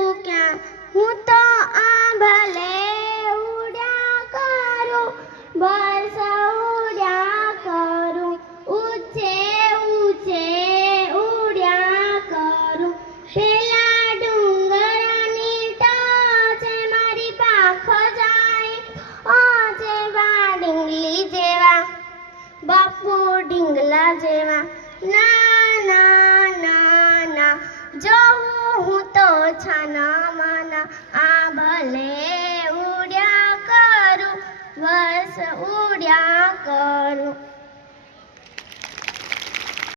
जाऊं क्या, हूँ तो आंबले उड्या करूं, बस उड्या करूं, ऊंचे ऊंचे उड्या करूं। पेला डુંગરની ટોચે મારી પાંખ જાય, જેવા ડીંગલી જેવા, બાપુ ડીંગલા જેવા, ના ના ના ના, જોઉં હું તો છાના માના, આ ભલે ઉડ્યા કરું, બસ ઉડ્યા કરું।